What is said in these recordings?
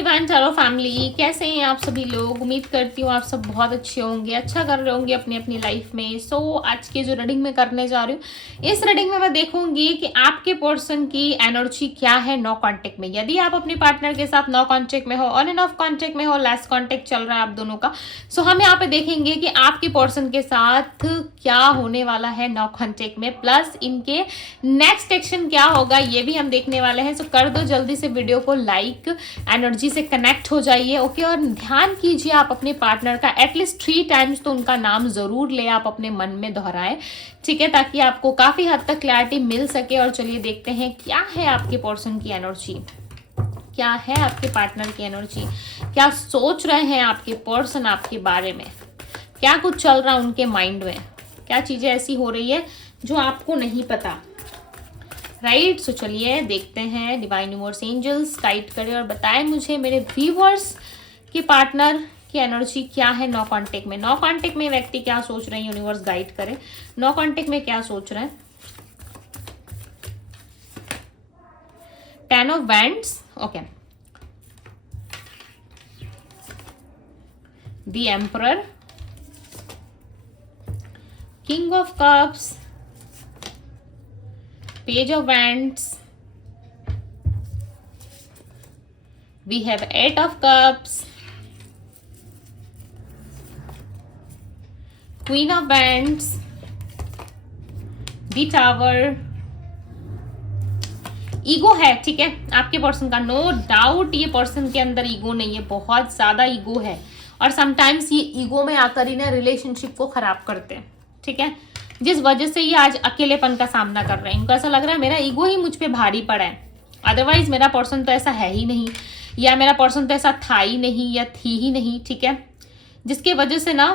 Divine tarot family, कैसे हैं आप सभी लोग। उम्मीद करती हूँ आप सब बहुत अच्छे होंगे, अच्छा कर रहे होंगे अपनी अपनी लाइफ में। आज की जो रीडिंग मैं करने जा रही हूँ, इस रीडिंग में मैं देखूंगी कि आपके पर्सन की एनर्जी क्या है नो कांटेक्ट में। यदि आप अपने पार्टनर के साथ नो कांटेक्ट में हो, ऑन एंड ऑफ कांटेक्ट में हो, लेस कांटेक्ट चल रहा है आप दोनों का, सो हम यहाँ पे देखेंगे कि आपके पर्सन के साथ क्या होने वाला है नो कांटेक्ट में, प्लस इनके नेक्स्ट एक्शन क्या होगा ये भी हम देखने वाले हैं। सो कर दो जल्दी से वीडियो को लाइक, एनर्जी से कनेक्ट हो जाइए। ओके, और ध्यान कीजिए आप अपने पार्टनर का एटलीस्ट 3 टाइम्स तो उनका नाम जरूर ले, आप अपने मन में दोहराएं, ठीक है, ताकि आपको काफी हद तक क्लैरिटी मिल सके। और चलिए देखते हैं क्या है आपके पर्सन की एनर्जी, क्या है आपके पार्टनर की एनर्जी, क्या सोच रहे हैं आपके पर्सन आपके बारे में, क्या कुछ चल रहा है उनके माइंड में, क्या चीजें ऐसी हो रही है जो आपको नहीं पता। राइट, सो चलिए देखते हैं। डिवाइन यूनिवर्स एंजल्स गाइड करें और बताएं मुझे मेरे व्यूअर्स के पार्टनर की एनर्जी क्या है नो कांटेक्ट में। नो कांटेक्ट में व्यक्ति क्या सोच रहे हैं, यूनिवर्स गाइड करें। नो कांटेक्ट में क्या सोच रहे हैं। 10 of wands, okay, the emperor, king of cups, Page of Wands, we have 8 of Cups, Queen of Wands, the Tower, ego है, ठीक है, आपके पर्सन का नो डाउट ये पर्सन के अंदर ईगो नहीं है, बहुत ज्यादा ईगो है और समटाइम्स ये ईगो में आकर ही ना रिलेशनशिप को खराब करते हैं, ठीक है, जिस वजह से ये आज अकेलेपन का सामना कर रहे हैं। इनको ऐसा लग रहा है मेरा ईगो ही मुझ पे भारी पड़ा है, अदरवाइज मेरा पर्सन तो ऐसा है ही नहीं, या मेरा पर्सन तो ऐसा था ही नहीं या थी ही नहीं, ठीक है, जिसके वजह से ना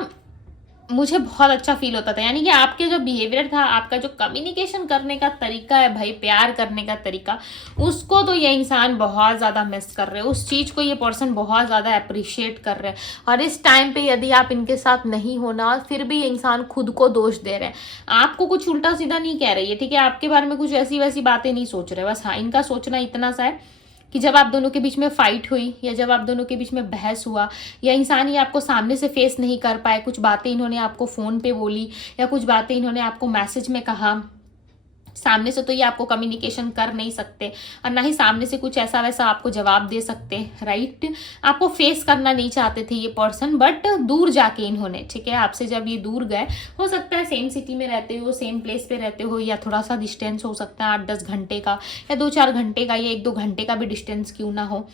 मुझे बहुत अच्छा फील होता था। यानी कि आपके जो बिहेवियर था, आपका जो कम्युनिकेशन करने का तरीका है भाई, प्यार करने का तरीका, उसको तो ये इंसान बहुत ज़्यादा मिस कर रहे हैं, उस चीज़ को ये पर्सन बहुत ज़्यादा अप्रिशिएट कर रहे हैं। और इस टाइम पे यदि आप इनके साथ नहीं होना, फिर भी ये इंसान खुद को दोष दे रहे हैं, आपको कुछ उल्टा सीधा नहीं कह रही है, ठीक है, आपके बारे में कुछ ऐसी वैसी बातें नहीं सोच रहे। बस हाँ, इनका सोचना इतना सा है कि जब आप दोनों के बीच में फाइट हुई, या जब आप दोनों के बीच में बहस हुआ, या इंसान ही आपको सामने से फेस नहीं कर पाए, कुछ बातें इन्होंने आपको फोन पे बोली, या कुछ बातें इन्होंने आपको मैसेज में कहा, सामने से तो ये आपको कम्युनिकेशन कर नहीं सकते और ना ही सामने से कुछ ऐसा वैसा आपको जवाब दे सकते, राइट, आपको फेस करना नहीं चाहते थे ये पर्सन, बट दूर जाके इन्होंने, ठीक है, आपसे जब ये दूर गए, हो सकता है सेम सिटी में रहते हो, सेम प्लेस पे रहते हो, या थोड़ा सा डिस्टेंस हो सकता है 8-10 घंटे का, या 2-4 घंटे का, या 1-2 घंटे का भी डिस्टेंस क्यों ना हो,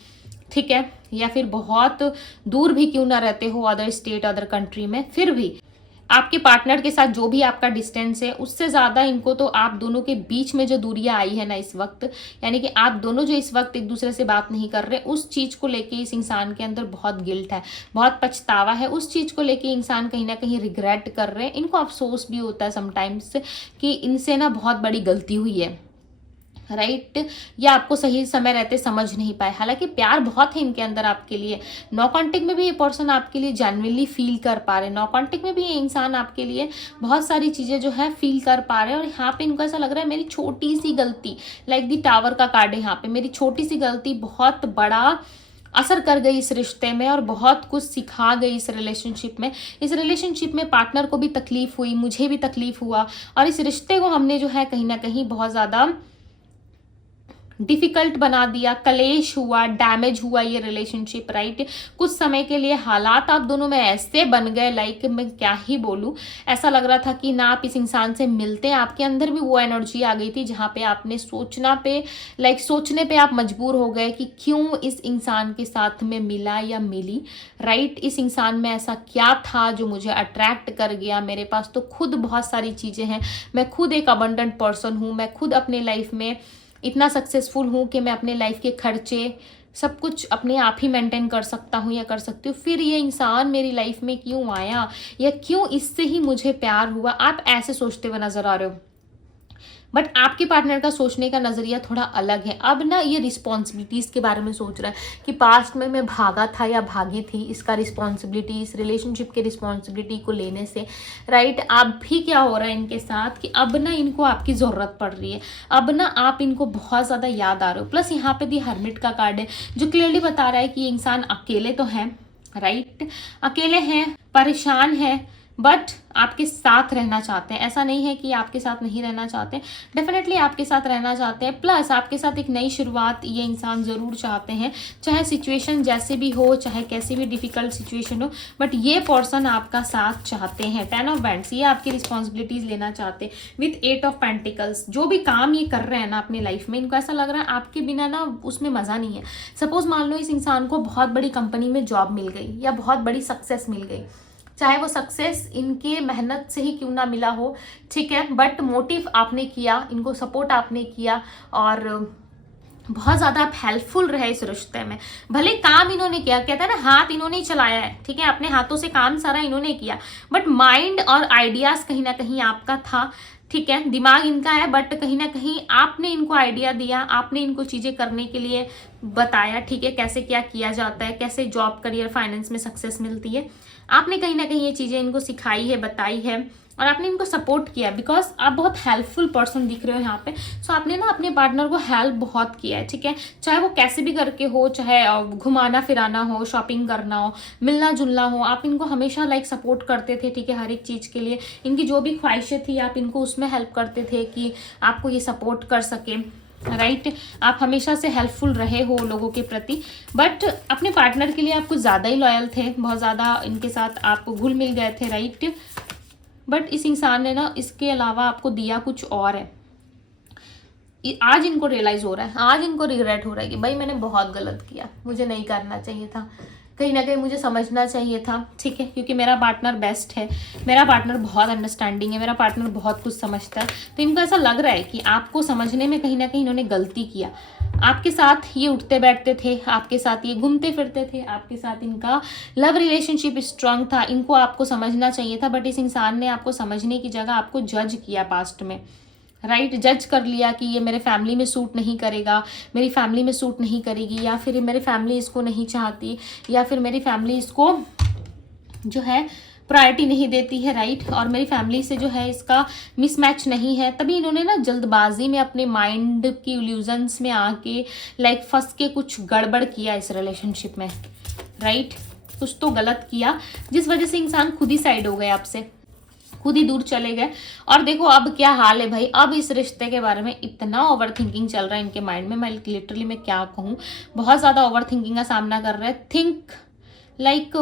ठीक है, या फिर बहुत दूर भी क्यों ना रहते हो, अदर स्टेट अदर कंट्री में, फिर भी आपके पार्टनर के साथ जो भी आपका डिस्टेंस है, उससे ज़्यादा इनको तो आप दोनों के बीच में जो दूरियां आई है ना इस वक्त, यानी कि आप दोनों जो इस वक्त एक दूसरे से बात नहीं कर रहे, उस चीज़ को लेके इस इंसान के अंदर बहुत गिल्ट है, बहुत पछतावा है, उस चीज़ को लेके इंसान कहीं ना कहीं रिग्रेट कर रहे हैं। इनको अफसोस भी होता है समटाइम्स कि इनसे ना बहुत बड़ी गलती हुई है, राइट, या आपको सही समय रहते समझ नहीं पाए। हालांकि प्यार बहुत है इनके अंदर आपके लिए, नो कांटेक्ट में भी ये पर्सन आपके लिए जेन्युइनली फील कर पा रहे हैं, नो कांटेक्ट में भी ये इंसान आपके लिए बहुत सारी चीज़ें जो है फील कर पा रहे हैं। और यहाँ पे इनको ऐसा लग रहा है मेरी छोटी सी गलती, लाइक दी टावर का कार्ड है यहाँ पे, मेरी छोटी सी गलती बहुत बड़ा असर कर गई इस रिश्ते में और बहुत कुछ सिखा गई इस रिलेशनशिप में। इस रिलेशनशिप में पार्टनर को भी तकलीफ हुई, मुझे भी तकलीफ हुआ, और इस रिश्ते को हमने जो है कहीं ना कहीं बहुत ज़्यादा डिफिकल्ट बना दिया, कलेश हुआ, डैमेज हुआ ये रिलेशनशिप, राइट। कुछ समय के लिए हालात आप दोनों में ऐसे बन गए, लाइक मैं क्या ही बोलूं, ऐसा लग रहा था कि ना आप इस इंसान से मिलते हैं, आपके अंदर भी वो एनर्जी आ गई थी जहां पे आपने सोचने पे आप मजबूर हो गए कि क्यों इस इंसान के साथ में मिला या मिली, राइट। इस इंसान में ऐसा क्या था जो मुझे अट्रैक्ट कर गया, मेरे पास तो खुद बहुत सारी चीजें हैं, मैं खुद एक अबंडेंट पर्सन हूँ, मैं खुद अपने लाइफ में इतना सक्सेसफुल हूँ कि मैं अपने लाइफ के खर्चे सब कुछ अपने आप ही मेंटेन कर सकता हूँ या कर सकती हूँ, फिर ये इंसान मेरी लाइफ में क्यों आया, या क्यों इससे ही मुझे प्यार हुआ। आप ऐसे सोचते हुए नजर आ रहे हो। बट आपके पार्टनर का सोचने का नज़रिया थोड़ा अलग है। अब ना ये रिस्पॉन्सिबिलिटीज़ के बारे में सोच रहा है कि पास्ट में मैं भागा था या भागी थी, इसका रिस्पॉन्सिबिलिटी, इस रिलेशनशिप के रिस्पॉन्सिबिलिटी को लेने से, राइट। अब भी क्या हो रहा है इनके साथ कि अब ना इनको आपकी ज़रूरत पड़ रही है, अब ना आप इनको बहुत ज़्यादा याद आ रहे हो। प्लस यहाँ पे दी हर्मिट का कार्ड है जो क्लियरली बता रहा है कि ये इंसान अकेले तो हैं, राइट, अकेले हैं, परेशान है, बट आपके साथ रहना चाहते हैं। ऐसा नहीं है कि आपके साथ नहीं रहना चाहते, डेफिनेटली आपके साथ रहना चाहते हैं। प्लस आपके साथ एक नई शुरुआत ये इंसान ज़रूर चाहते हैं, चाहे सिचुएशन जैसे भी हो, चाहे कैसी भी डिफिकल्ट सिचुएशन हो, बट ये पर्सन आपका साथ चाहते हैं। 10 ऑफ बैंड्स, ये आपकी रिस्पॉन्सिबिलिटीज़ लेना चाहते हैं विथ 8 ऑफ पेंटिकल्स। जो भी काम ये कर रहे हैं ना अपनी लाइफ में, इनको ऐसा लग रहा है आपके बिना ना उसमें मज़ा नहीं है। सपोज मान लो इस इंसान को बहुत बड़ी कंपनी में जॉब मिल गई या बहुत बड़ी सक्सेस मिल गई, चाहे वो सक्सेस इनके मेहनत से ही क्यों ना मिला हो, ठीक है, बट मोटिव आपने किया, इनको सपोर्ट आपने किया और बहुत ज़्यादा आप हेल्पफुल रहे इस रिश्ते में। भले काम इन्होंने किया, कहता है ना हाथ इन्होंने ही चलाया है, ठीक है, अपने हाथों से काम सारा इन्होंने किया, बट माइंड और आइडियाज़ कहीं ना कहीं आपका था, ठीक है, दिमाग इनका है, बट कहीं ना कहीं आपने इनको आइडिया दिया, आपने इनको चीज़ें करने के लिए बताया, ठीक है, कैसे क्या किया जाता है, कैसे जॉब, करियर, फाइनेंस में सक्सेस मिलती है। आपने कहीं ना कहीं ये चीज़ें इनको सिखाई है, बताई है और आपने इनको सपोर्ट किया, बिकॉज आप बहुत हेल्पफुल पर्सन दिख रहे हो यहाँ पे। सो आपने ना अपने पार्टनर को हेल्प बहुत किया है, ठीक है, चाहे वो कैसे भी करके हो, चाहे घुमाना फिराना हो, शॉपिंग करना हो, मिलना जुलना हो, आप इनको हमेशा लाइक सपोर्ट करते थे, ठीक है, हर एक चीज़ के लिए। इनकी जो भी ख्वाहिशें थी आप इनको उसमें हेल्प करते थे कि आपको ये सपोर्ट कर सके, राइट। आप हमेशा से हेल्पफुल रहे हो लोगों के प्रति, बट अपने पार्टनर के लिए आप कुछ ज़्यादा ही लॉयल थे, बहुत ज़्यादा इनके साथ आप घुल मिल गए थे, राइट। बट इस इंसान ने ना इसके अलावा आपको दिया कुछ और है। आज इनको रियलाइज़ हो रहा है, आज इनको रिग्रेट हो रहा है कि भाई मैंने बहुत गलत किया, मुझे नहीं करना चाहिए था, कहीं ना कहीं मुझे समझना चाहिए था, ठीक है, क्योंकि मेरा पार्टनर बेस्ट है, मेरा पार्टनर बहुत अंडरस्टैंडिंग है, मेरा पार्टनर बहुत कुछ समझता है। तो इनको ऐसा लग रहा है कि आपको समझने में कहीं ना कहीं इन्होंने गलती किया। आपके साथ ये उठते बैठते थे, आपके साथ ये घूमते फिरते थे, आपके साथ इनका लव रिलेशनशिप स्ट्रांग था, इनको आपको समझना चाहिए था, बट इस इंसान ने आपको समझने की जगह आपको जज किया पास्ट में, राइट। जज कर लिया कि ये मेरे फैमिली में सूट नहीं करेगा, मेरी फैमिली में सूट नहीं करेगी, या फिर मेरी फैमिली इसको नहीं चाहती, या फिर मेरी फैमिली इसको जो है प्रायोरिटी नहीं देती है, राइट, और मेरी फैमिली से जो है इसका मिसमैच नहीं है। तभी इन्होंने ना जल्दबाजी में अपने माइंड की इल्यूजन्स में आके लाइक फंस के कुछ गड़बड़ किया इस रिलेशनशिप में, राइट। कुछ तो गलत किया जिस वजह से इंसान खुद ही साइड हो गए आपसे, खुद ही दूर चले गए। और देखो अब क्या हाल है भाई, अब इस रिश्ते के बारे में इतना ओवर थिंकिंग चल रहा है इनके माइंड में, मैं लिटरली मैं क्या कहूँ, बहुत ज़्यादा ओवर थिंकिंग का सामना कर रहे हैं। थिंक लाइक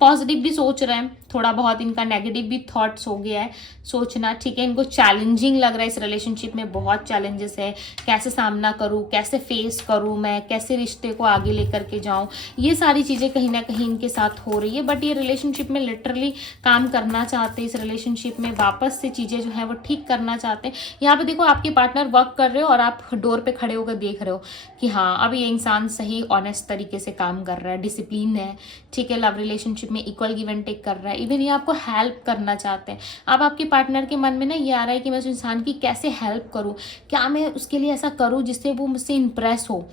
पॉजिटिव भी सोच रहे हैं, थोड़ा बहुत इनका नेगेटिव भी थॉट्स हो गया है सोचना, ठीक है। इनको चैलेंजिंग लग रहा है इस रिलेशनशिप में, बहुत चैलेंजेस है, कैसे सामना करूँ, कैसे फेस करूँ मैं, कैसे रिश्ते को आगे लेकर के जाऊँ, ये सारी चीज़ें कहीं ना कहीं इनके साथ हो रही है। बट ये रिलेशनशिप में लिटरली काम करना चाहते हैं, इस रिलेशनशिप में वापस से चीज़ें जो है वो ठीक करना चाहते हैं। यहाँ पे देखो आपके पार्टनर वर्क कर रहे हो और आप डोर पे खड़े होकर देख रहे हो कि हाँ अब ये इंसान सही ऑनेस्ट तरीके से काम कर रहा है, डिसिप्लिन है, ठीक है, लव रिलेशनशिप में इक्वल गिव एंड टेक कर रहा है, इवन ये आपको हेल्प करना चाहते हैं। अब आपके पार्टनर के मन में ना ये आ रहा है कि मैं उस इंसान की कैसे हेल्प करूं, क्या मैं उसके लिए ऐसा करूं जिससे वो मुझसे इम्प्रेस हो,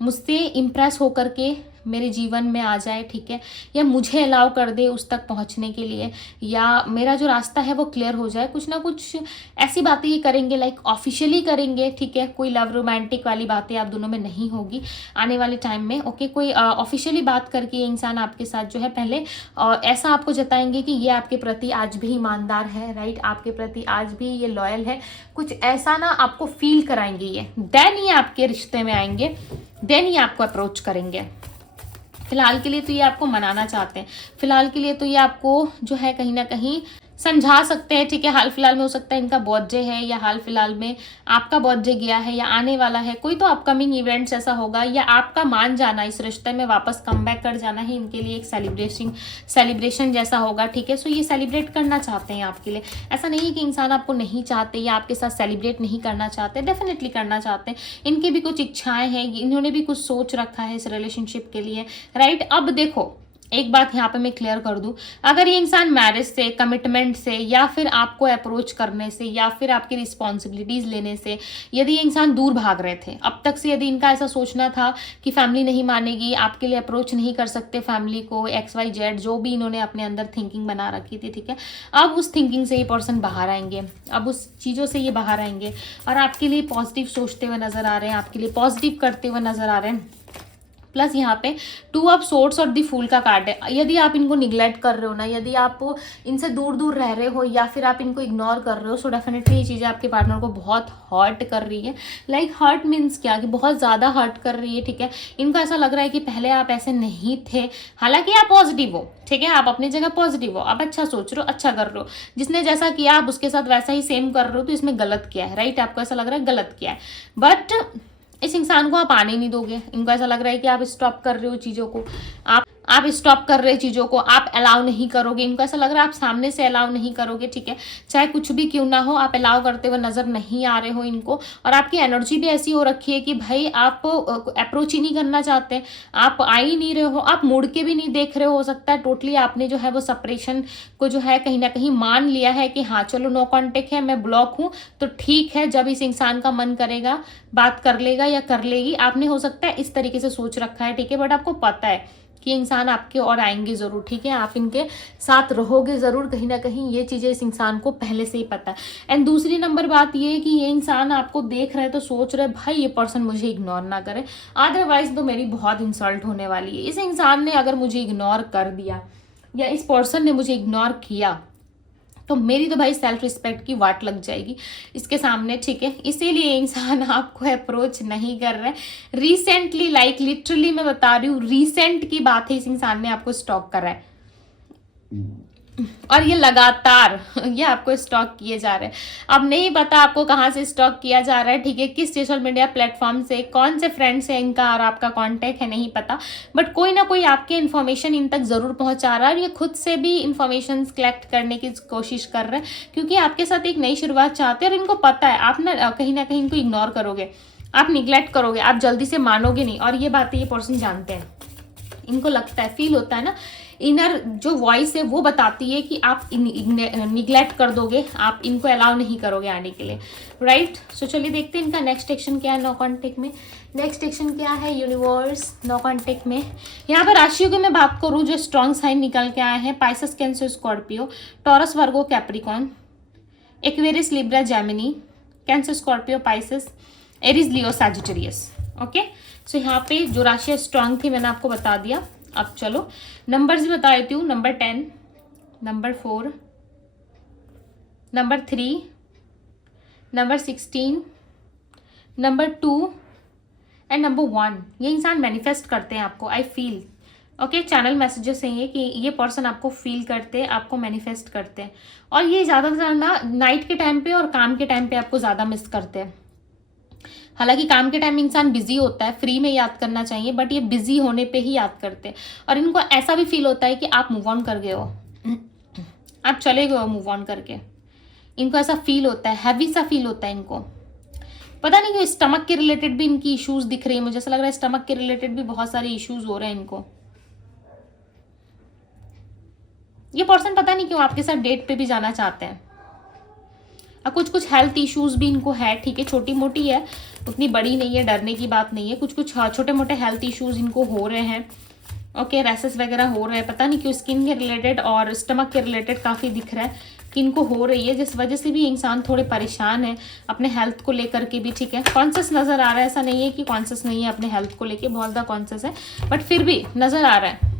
मुझसे इम्प्रेस हो करके मेरे जीवन में आ जाए, ठीक है, या मुझे अलाउ कर दे उस तक पहुंचने के लिए, या मेरा जो रास्ता है वो क्लियर हो जाए। कुछ ना कुछ ऐसी बातें ही करेंगे, लाइक ऑफिशियली करेंगे, ठीक है, कोई लव रोमांटिक वाली बातें आप दोनों में नहीं होगी आने वाले टाइम में, ओके। कोई ऑफिशियली बात करके ये इंसान आपके साथ जो है पहले ऐसा आपको जताएंगे कि ये आपके प्रति आज भी ईमानदार है, राइट, आपके प्रति आज भी ये लॉयल है, कुछ ऐसा ना आपको फील कराएंगे ये, देन ये आपके रिश्ते में आएंगे, देन ये आपको अप्रोच करेंगे। फिलहाल के लिए तो ये आपको मनाना चाहते हैं, फिलहाल के लिए तो ये आपको जो है कहीं ना कहीं समझा सकते हैं, ठीक है। हाल फिलहाल में हो सकता है इनका बर्थडे है, या हाल फिलहाल में आपका बर्थडे गया है, या आने वाला है, कोई तो अपकमिंग इवेंट्स ऐसा होगा, या आपका मान जाना, इस रिश्ते में वापस कम बैक कर जाना है इनके लिए एक सेलिब्रेशन जैसा होगा, ठीक है। सो ये सेलिब्रेट करना चाहते हैं आपके लिए। ऐसा नहीं है कि इंसान आपको नहीं चाहते या आपके साथ सेलिब्रेट नहीं करना चाहते, डेफिनेटली करना चाहते हैं। इनकी भी कुछ इच्छाएं हैं, इन्होंने भी कुछ सोच रखा है इस रिलेशनशिप के लिए, राइट। अब देखो एक बात यहाँ पे मैं क्लियर कर दूं, अगर ये इंसान मैरिज से, कमिटमेंट से, या फिर आपको अप्रोच करने से, या फिर आपकी रिस्पॉन्सिबिलिटीज लेने से यदि ये इंसान दूर भाग रहे थे अब तक से, यदि इनका ऐसा सोचना था कि फैमिली नहीं मानेगी, आपके लिए अप्रोच नहीं कर सकते फैमिली को, XYZ जो भी इन्होंने अपने अंदर थिंकिंग बना रखी थी, ठीक है, अब उस थिंकिंग से ये पर्सन बाहर आएंगे, अब उस चीज़ों से ये बाहर आएंगे और आपके लिए पॉजिटिव सोचते हुए नजर आ रहे हैं, आपके लिए पॉजिटिव करते हुए नजर आ रहे हैं। प्लस यहाँ पे 2 ऑफ सोर्ड्स और द फूल का कार्ड है। यदि आप इनको निगलेक्ट कर रहे हो ना, यदि आप इनसे दूर दूर रह रहे हो या फिर आप इनको इग्नोर कर रहे हो, सो डेफिनेटली ये चीज़ें आपके पार्टनर को बहुत हर्ट कर रही है। लाइक हर्ट मीन्स क्या, कि बहुत ज़्यादा हर्ट कर रही है, ठीक है। इनको ऐसा लग रहा है कि पहले आप ऐसे नहीं थे, हालांकि आप पॉजिटिव हो, ठीक है, आप अपनी जगह पॉजिटिव हो, आप अच्छा सोच रहे हो, अच्छा कर रहे हो, जिसने जैसा किया आप उसके साथ वैसा ही सेम कर रहे हो, तो इसमें गलत किया है, राइट, आपको ऐसा लग रहा है गलत किया है, बट इस इंसान को आप आने नहीं दोगे। इनको ऐसा लग रहा है कि आप स्टॉप कर रहे हो चीज़ों को, आप स्टॉप कर रहे चीज़ों को, आप अलाउ नहीं करोगे। इनको ऐसा लग रहा है आप सामने से अलाउ नहीं करोगे, ठीक है, चाहे कुछ भी क्यों ना हो, आप अलाउ करते हुए नजर नहीं आ रहे हो इनको। और आपकी एनर्जी भी ऐसी हो रखी है कि भाई आप अप्रोच ही नहीं करना चाहते, आप आ ही नहीं रहे हो, आप मुड़ के भी नहीं देख रहे हो सकता है टोटली आपने जो है वो सेपरेशन को जो है कहीं ना कहीं मान लिया है कि हाँ चलो नो कॉन्टेक्ट है, मैं ब्लॉक हूँ तो ठीक है, जब इस इंसान का मन करेगा बात कर लेगा या कर लेगी। आपने हो सकता है इस तरीके से सोच रखा है, ठीक है, बट आपको पता है कि इंसान आपके और आएंगे जरूर, ठीक है, आप इनके साथ रहोगे जरूर कहीं ना कहीं, ये चीजें इस इंसान को पहले से ही पता है। एंड दूसरी नंबर बात ये है कि ये इंसान आपको देख रहा है तो सोच रहे भाई ये पर्सन मुझे इग्नोर ना करे, अदरवाइज तो मेरी बहुत इंसल्ट होने वाली है। इस इंसान ने अगर मुझे इग्नोर कर दिया या इस पर्सन ने मुझे इग्नोर किया तो मेरी तो भाई सेल्फ रिस्पेक्ट की वाट लग जाएगी इसके सामने, ठीक है। इसीलिए इंसान आपको अप्रोच नहीं कर रहा है। रिसेंटली, लाइक लिटरली मैं बता रही हूँ, रिसेंट की बात है, इस इंसान ने आपको स्टॉक करा है और ये लगातार ये आपको स्टॉक किए जा रहे हैं। अब नहीं पता आपको कहाँ से स्टॉक किया जा रहा है, ठीक है, किस सोशल मीडिया प्लेटफॉर्म से, कौन से फ्रेंड से इनका और आपका कांटेक्ट है नहीं पता, बट कोई ना कोई आपके इन्फॉर्मेशन इन तक जरूर पहुंचा रहा है और ये खुद से भी इन्फॉर्मेशन कलेक्ट करने की कोशिश कर रहे हैं क्योंकि आपके साथ एक नई शुरुआत चाहते हैं और इनको पता है आप ना कहीं इनको इग्नोर करोगे, आप निगलेक्ट करोगे, आप जल्दी से मानोगे नहीं। और ये बातें ये पर्सन जानते हैं, इनको लगता है, फील होता है ना, इनर जो वॉइस है वो बताती है कि आप निगलेक्ट कर दोगे, आप इनको अलाउ नहीं करोगे आने के लिए, राइट। सो चलिए देखते हैं इनका नेक्स्ट एक्शन क्या है नो कॉन्टेक्ट में। नेक्स्ट एक्शन क्या है यूनिवर्स नो कॉन्टेक्ट में। यहाँ पर राशियों की मैं बात करूँ जो स्ट्रॉन्ग साइन निकल के आए हैं, Pisces, Cancer, Scorpio, Taurus, Virgo, Capricorn, Aquarius, Libra, Gemini, Cancer, Scorpio, Pisces, Aries, Leo, Sagittarius. Okay, so यहाँ पे जो राशियाँ स्ट्रांग थी मैंने आपको बता दिया। अब चलो नंबर्स भी बता देती हूँ, number 10, number 4, number 3, number 16, number 2 and number 1। ये इंसान मैनिफेस्ट करते हैं आपको, I feel, okay, channel messages हैं ये कि ये पर्सन आपको फील करते हैं, आपको मैनिफेस्ट करते हैं और ये ज़्यादा से ज़्यादा नाइट के टाइम पे और काम के टाइम पे आपको ज़्यादा मिस करते हैं। हालांकि काम के टाइम इंसान बिजी होता है, फ्री में याद करना चाहिए, बट ये बिजी होने पे ही याद करते हैं और इनको ऐसा भी फील होता है कि आप मूव ऑन कर गए हो, आप चले गए हो मूव ऑन करके। इनको ऐसा फील होता है, हैवी सा फील होता है इनको। पता नहीं क्यों स्टमक के रिलेटेड भी इनकी इश्यूज दिख रही है, मुझे ऐसा लग रहा है स्टमक के रिलेटेड भी बहुत सारे इश्यूज हो रहे हैं इनको। ये पर्सन पता नहीं क्यों आपके साथ डेट पे भी जाना चाहते हैं। कुछ हेल्थ इश्यूज भी इनको है, ठीक है, छोटी मोटी है, उतनी बड़ी नहीं है, डरने की बात नहीं है। कुछ छोटे मोटे हेल्थ इश्यूज इनको हो रहे हैं, ओके, रैसेस वगैरह हो रहे हैं, पता नहीं क्यों स्किन के रिलेटेड और स्टमक के रिलेटेड काफ़ी दिख रहा है कि इनको हो रही है, जिस वजह से भी इंसान थोड़े परेशान है अपने हेल्थ को लेकर के भी, ठीक है। कॉन्शियस नज़र आ रहा है, ऐसा नहीं है कि कॉन्शियस नहीं है अपने हेल्थ को लेके, बहुत ज़्यादा कॉन्शियस है, बट फिर भी नज़र आ रहा है।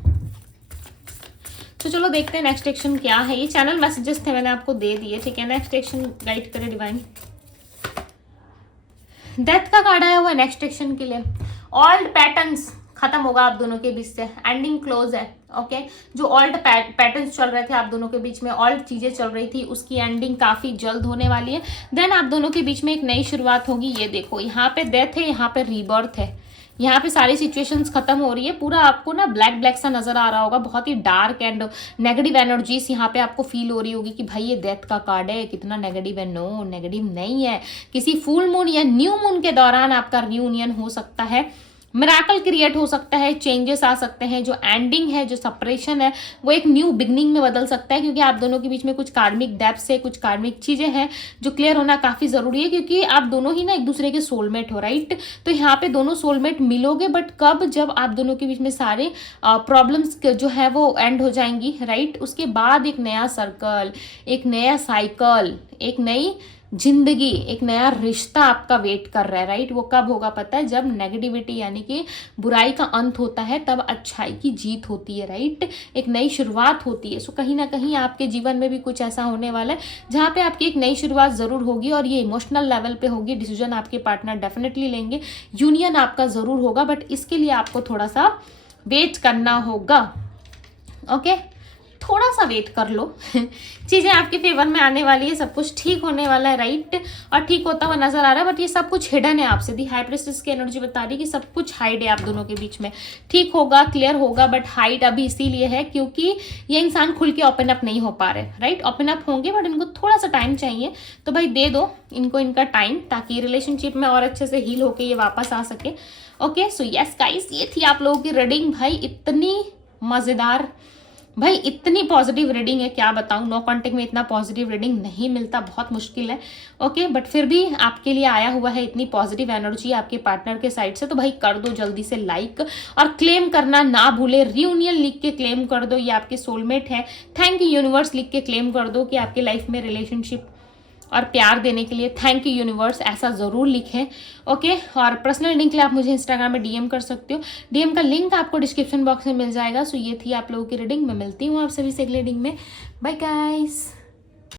तो चलो देखते हैं नेक्स्ट एक्शन क्या है। ये चैनल मैसेजेस थे, मैंने आपको दे दिए, ठीक है। नेक्स्ट एक्शन गाइड करे डिवाइन। डेथ का कार्ड आया हुआ है नेक्स्ट एक्शन के लिए। ओल्ड पैटर्न्स खत्म होगा आप दोनों के बीच से, एंडिंग क्लोज है, ओके। जो ओल्ड पैटर्न्स चल रहे थे आप दोनों के बीच में, ओल्ड चीजें चल रही थी, उसकी एंडिंग काफी जल्द होने वाली है। देन आप दोनों के बीच में एक नई शुरुआत होगी। ये देखो यहाँ पे डेथ है, यहाँ पे रीबर्थ है, यहाँ पे सारी सिचुएशंस खत्म हो रही है। पूरा आपको ना ब्लैक ब्लैक सा नजर आ रहा होगा, बहुत ही डार्क एंड नेगेटिव एनर्जीज यहाँ पे आपको फील हो रही होगी कि भाई ये डेथ का कार्ड है, कितना नेगेटिव है। नो, नेगेटिव नहीं है। किसी फुल मून या न्यू मून के दौरान आपका रियूनियन हो सकता है, मिराकल क्रिएट हो सकता है, चेंजेस आ सकते हैं, जो एंडिंग है, जो सेपरेशन है, वो एक न्यू बिगनिंग में बदल सकता है, क्योंकि आप दोनों के बीच में कुछ कार्मिक डेप्थ है, कुछ कार्मिक चीजें हैं जो क्लियर होना काफी जरूरी है, क्योंकि आप दोनों ही ना एक दूसरे के सोलमेट हो, राइट। तो यहाँ पे दोनों सोलमेट मिलोगे, बट कब, जब आप दोनों के बीच में सारे प्रॉब्लम्स जो है वो एंड हो जाएंगी, राइट। उसके बाद एक नया सर्कल, एक नया साइकिल, एक नई जिंदगी, एक नया रिश्ता आपका वेट कर रहा है, राइट। वो कब होगा पता है, जब नेगेटिविटी यानी कि बुराई का अंत होता है, तब अच्छाई की जीत होती है, राइट। एक नई शुरुआत होती है। सो कहीं ना कहीं आपके जीवन में भी कुछ ऐसा होने वाला है जहाँ पे आपकी एक नई शुरुआत जरूर होगी, और ये इमोशनल लेवल पे होगी। डिसीजन आपके पार्टनर डेफिनेटली लेंगे, यूनियन आपका जरूर होगा, बट इसके लिए आपको थोड़ा सा वेट करना होगा, ओके। थोड़ा सा वेट कर लो चीजें आपके फेवर में आने वाली है, सब कुछ ठीक होने वाला है, राइट। और ठीक होता हुआ नजर आ रहा है, बट ये सब कुछ हिडन है आपसे। दी हाई प्रिस्टेस की एनर्जी बता रही है कि सब कुछ हाइड है आप दोनों के बीच में। ठीक होगा, क्लियर होगा, बट हाइड अभी इसीलिए है क्योंकि ये इंसान खुल के ओपन अप नहीं हो पा रहे, राइट। ओपन अप होंगे, बट इनको थोड़ा सा टाइम चाहिए, तो भाई दे दो इनको इनका टाइम, ताकि रिलेशनशिप में और अच्छे से हील होके ये वापस आ सके, ओके। सो यस गाइस, ये थी आप लोगों की रीडिंग। भाई इतनी मजेदार, भाई इतनी पॉजिटिव रीडिंग है, क्या बताऊं। नो कांटेक्ट में इतना पॉजिटिव रीडिंग नहीं मिलता, बहुत मुश्किल है, ओके। बट फिर भी आपके लिए आया हुआ है, इतनी पॉजिटिव एनर्जी आपके पार्टनर के साइड से, तो भाई कर दो जल्दी से लाइक, और क्लेम करना ना भूले। रियूनियन लिख के क्लेम कर दो, ये आपके सोलमेट है। थैंक यू यूनिवर्स लिख के क्लेम कर दो कि आपके लाइफ में रिलेशनशिप और प्यार देने के लिए थैंक यू यूनिवर्स, ऐसा ज़रूर लिखें, ओके। और पर्सनल लिंक के लिए आप मुझे इंस्टाग्राम में डीएम कर सकते हो, डीएम का लिंक आपको डिस्क्रिप्शन बॉक्स में मिल जाएगा। सो ये थी आप लोगों की रीडिंग, मैं मिलती हूँ आप सभी से अगले रीडिंग में। Bye guys.